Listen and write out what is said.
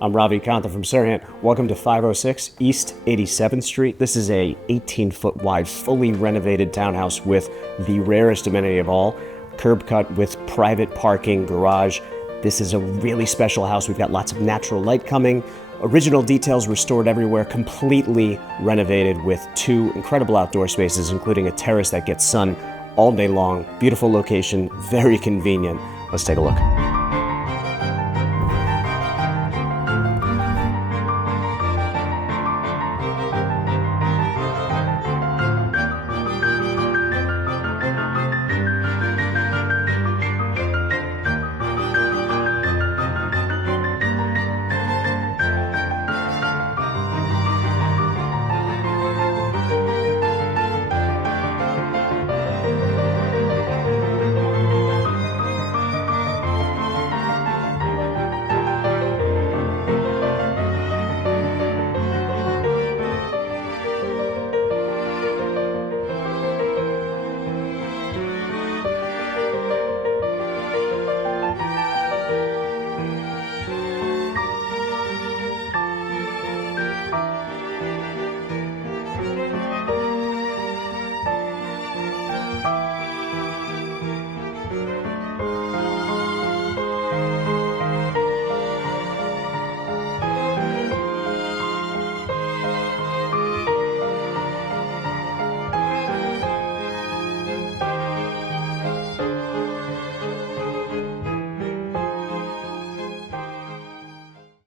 I'm Ravi Kantha from Sirhan. Welcome to 506 East 87th Street. This is a 18-foot wide, fully renovated townhouse with the rarest amenity of all, curb cut with private parking, garage. This is a really special house. We've got lots of natural light coming, original details restored everywhere, completely renovated with 2 incredible outdoor spaces, including a terrace that gets sun all day long. Beautiful location, very convenient. Let's take a look.